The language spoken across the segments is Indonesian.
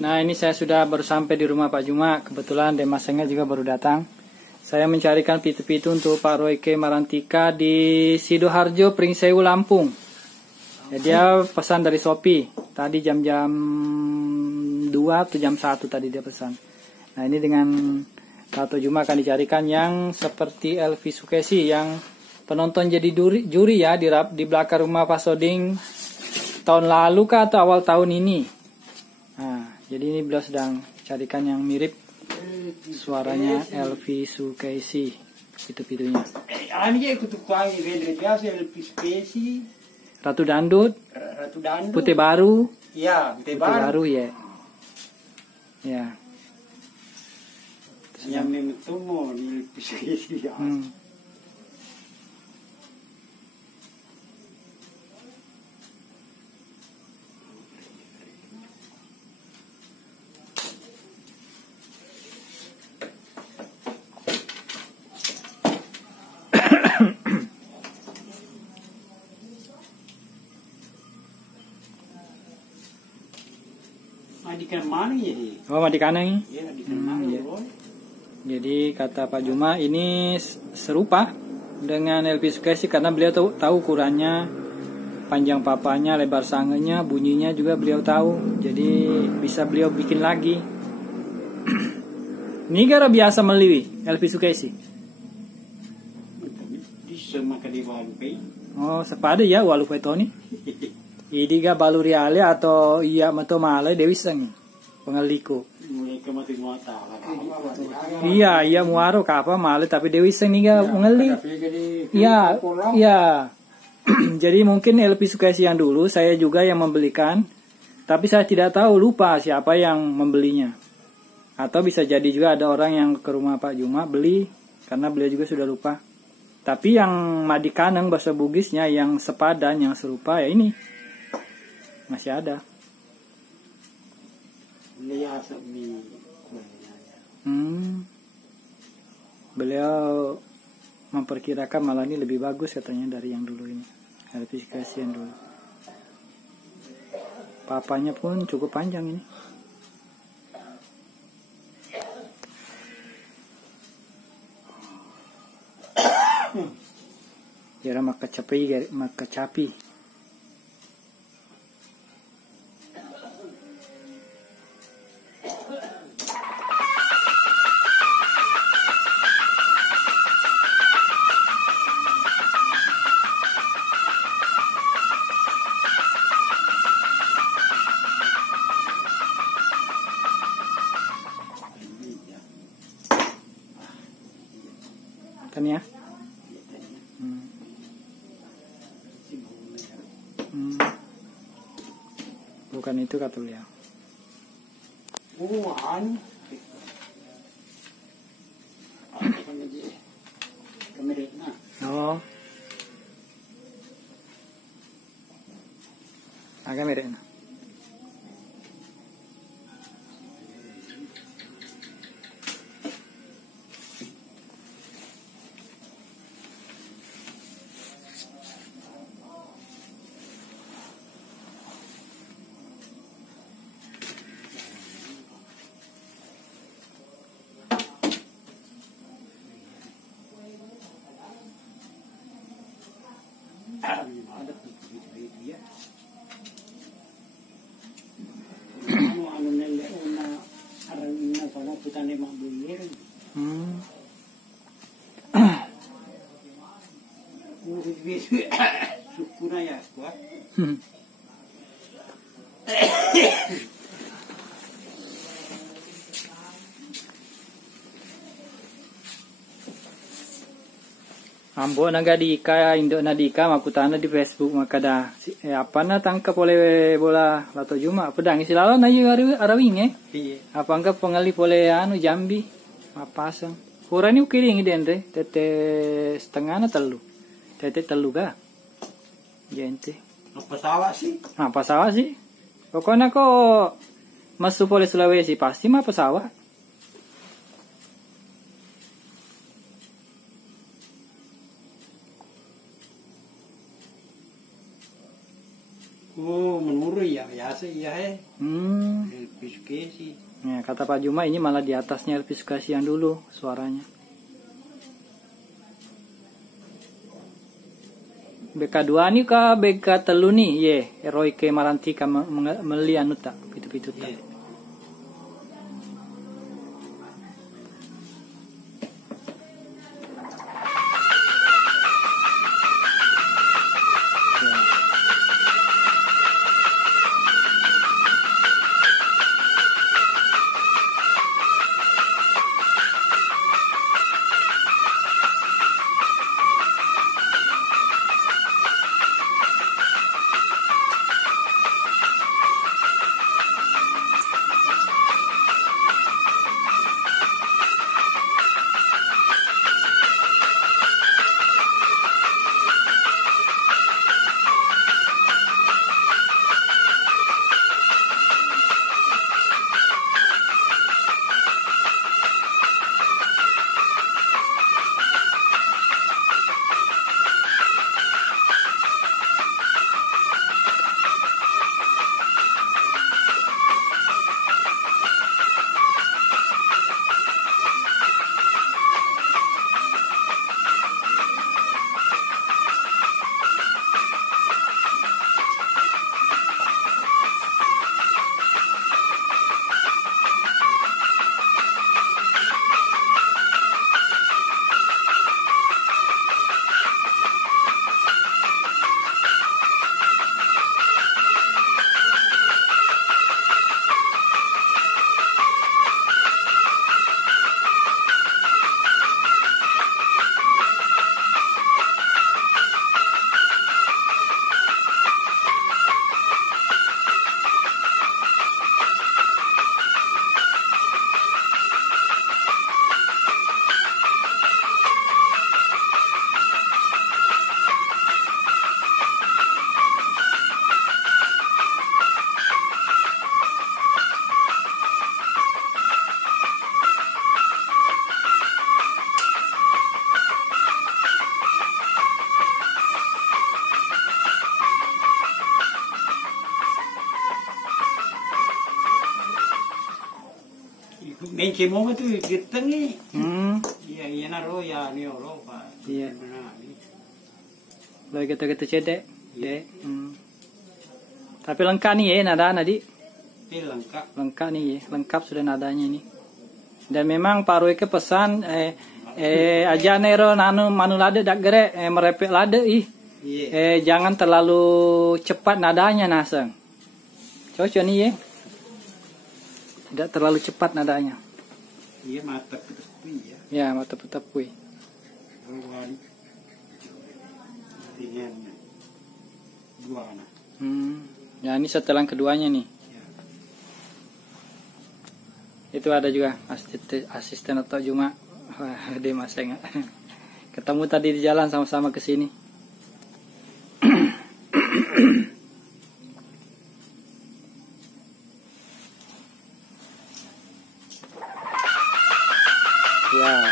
Nah, ini saya sudah baru sampai di rumah Pak Juma. Kebetulan Demasengnya juga baru datang. Saya mencarikan pitu-pitu untuk Pak Royke Marantika di Sidoarjo, Pringsewu, Lampung. Ya, dia pesan dari Shopee. Tadi jam-jam 2 atau jam 1 tadi dia pesan. Nah, ini dengan Tato Juma akan dicarikan yang seperti Elvi Sukesi yang penonton jadi juri ya di belakang rumah Pak Soding tahun lalu kah atau awal tahun ini. Nah, jadi ini beliau sedang carikan yang mirip suaranya Elvi Sukesi, pitu-pitunya. Ratu Dangdut, Putih Baru, ya, Putih Baru ya. Ya. Yang menemukan di Sukesi ya. Madikan mana jadi? Oh, Madikan ini. Ya, madikan mana ya. Jadi kata Pak Juma ini serupa dengan Elvi Sukesi karena beliau tahu ukurannya, panjang papanya, lebar sangenya, bunyinya juga beliau tahu. Jadi bisa beliau bikin lagi. Ini gara biasa meliwi Elvi Sukesi. Oh, sepada ya walu petoni. Idi ga balu riale atau iya mato male dewi sangi pengaliko. Iya muaro kapa male tapi dewi sangi ga pengali. Iya iya. Jadi mungkin Elvi Sukesi yang dulu saya juga yang membelikan, tapi saya tidak tahu, lupa siapa yang membelinya. Atau bisa jadi juga ada orang yang ke rumah Pak Juma beli karena beliau juga sudah lupa. Tapi yang Madikaneng bahasa Bugisnya yang sepadan yang serupa ya ini. Masih ada. Beliau memperkirakan malah ini lebih bagus katanya dari yang dulu ini. Elvi Sukesi yang dulu. Papanya pun cukup panjang ini. Jara makacapi. Kan ya? Bukan itu kata beliau. Oh. Agak mirip. Sukuna ya kuat. Ambo naga dika Indo nadika makutana di Facebook makada apa na tangkap oleh bola Lato Juma pedang isilala na yu arawing apa angka pengali oleh anu Jambi mapasang kurani ukiring dendre tete setengah na telu tete telu ga gente Apa sawah sih? Pokoknya kok masuk oleh Sulawesi pasti mah pesawat. Oh, menurun ya biasa ya Elpis Kesi. Ya, kata Pak Juma ini malah di atasnya Elpis Kesi yang dulu suaranya. BK2 nih kah BK telu nih ye Roike Marantika meli anu tak pitu-pitu tak. Benci mau tu geteng ni. Iya naro ya ni olo pa. Iya. Lo gitu-gitu cedek. Dek. Tapi lengkap nih ya nada nadi. Lengkap. Lengkap nih ya, lengkap sudah nadanya ini. Dan memang Pak Roike pesan aja nero nanu manu lade dak gere merepek lade jangan terlalu cepat nadanya naseng. Cocok nih ya. Tidak terlalu cepat nadanya. Iya mata petepui ya. Ya mata petepui. Dengan dua anak. Ya ini setelan keduanya nih. Ya. Itu ada juga asisten atau Juma. Wah, dia masih nggak. Ketemu tadi di jalan sama-sama ke sini. Ya.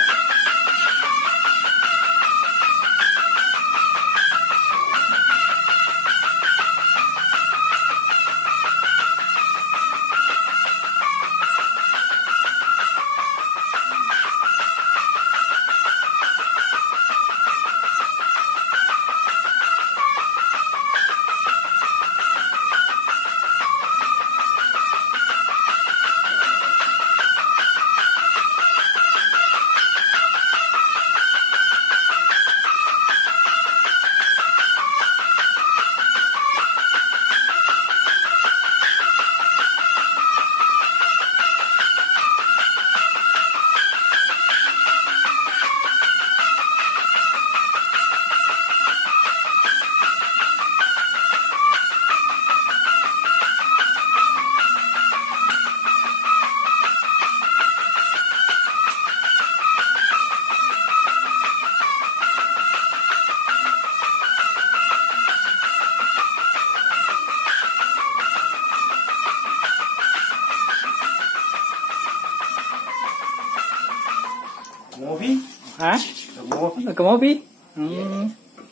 Mobi? Hah? Mobi. Ke Mobi?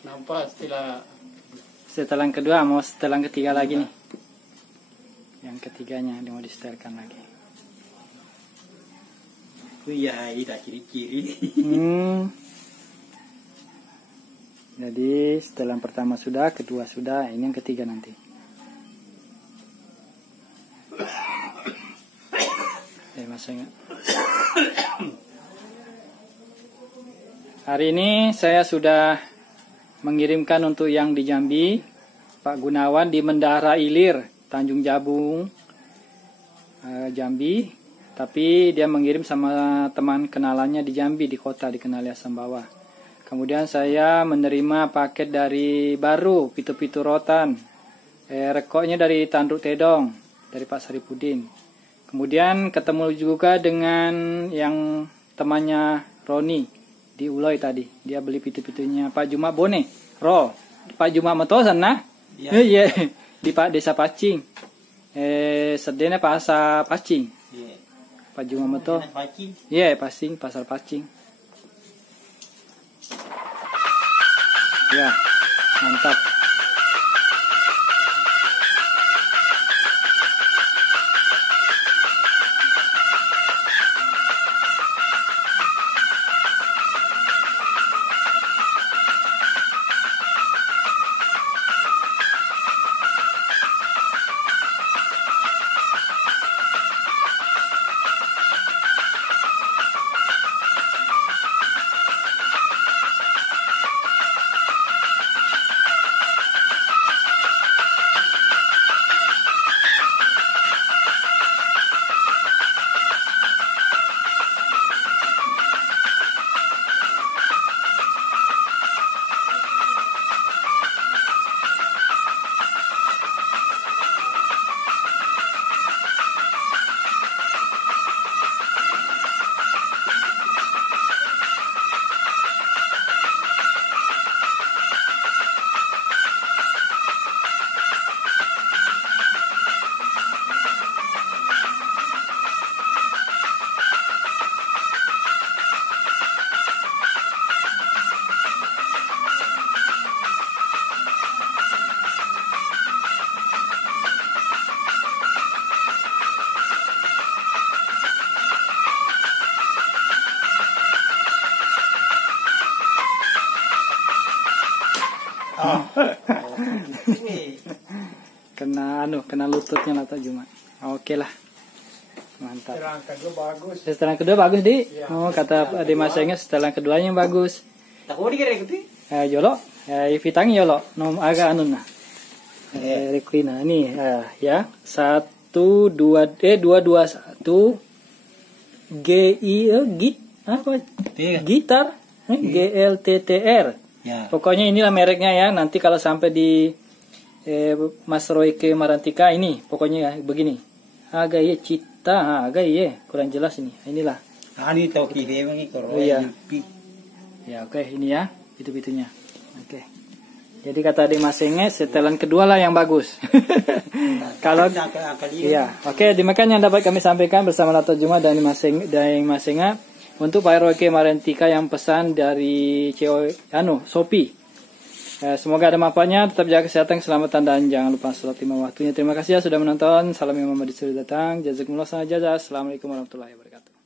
Nampak istilah Setelan kedua, mau setelan ketiga lagi nih. Yang ketiganya dia mau disetelkan lagi. Oh iya, ini tak ciri-ciri. Jadi setelan pertama sudah, kedua sudah, ini yang ketiga nanti. Masanya. Hari ini saya sudah mengirimkan untuk yang di Jambi, Pak Gunawan di Mendara Ilir, Tanjung Jabung, Jambi. Tapi dia mengirim sama teman kenalannya di Jambi, di kota, di Kenali Asam Bawah. Kemudian saya menerima paket dari Baru, Pitu-Pitu Rotan. Rekoknya dari Tanduk Tedong, dari Pak Saripudin. Kemudian ketemu juga dengan yang temannya Roni di Uloy tadi. Dia beli pitu-pitunya Pak Juma Bone. Pak Juma Metosan nah. Iya. Di Pak Desa Pacing. Sedene Pasar Pacing. Iya. Pak Juma Meto. Pacing. Iya, Pacing, Pasar Pacing. Ya, mantap. kena lututnya lah tak Juma. Oke lah, mantap. Setelan kedua bagus. Setelan kedua bagus di. Ya. Oh kata Ade Masengnya setelan keduanya bagus. Tak boleh kira gitu. Jolo, vitang jolo, nom agak anu nah. Reklina nih ya 221 git apa? Gitar GLTTR. Ya. Pokoknya inilah mereknya ya. Nanti kalau sampai di Mas Royke Marantika ini, pokoknya ya begini. Agak ya cita, agak ya kurang jelas ini. Inilah. Ani tahu kiri ini kalau iya. Ya oke ini ya itu-itunya. Oke. Jadi kata Ade Masenge setelan kedua lah yang bagus. Kalau iya, oke demikian yang dapat kami sampaikan bersama Lato Juma dan Masenga untuk Pak Royke Marantika yang pesan dari Shopee. Semoga ada manfaatnya, tetap jaga kesehatan, keselamatan, dan jangan lupa sholat 5 waktunya. Terima kasih ya sudah menonton. Salam yang Muhammad disuruh datang. Jazakumullah khairan. Assalamualaikum warahmatullahi wabarakatuh.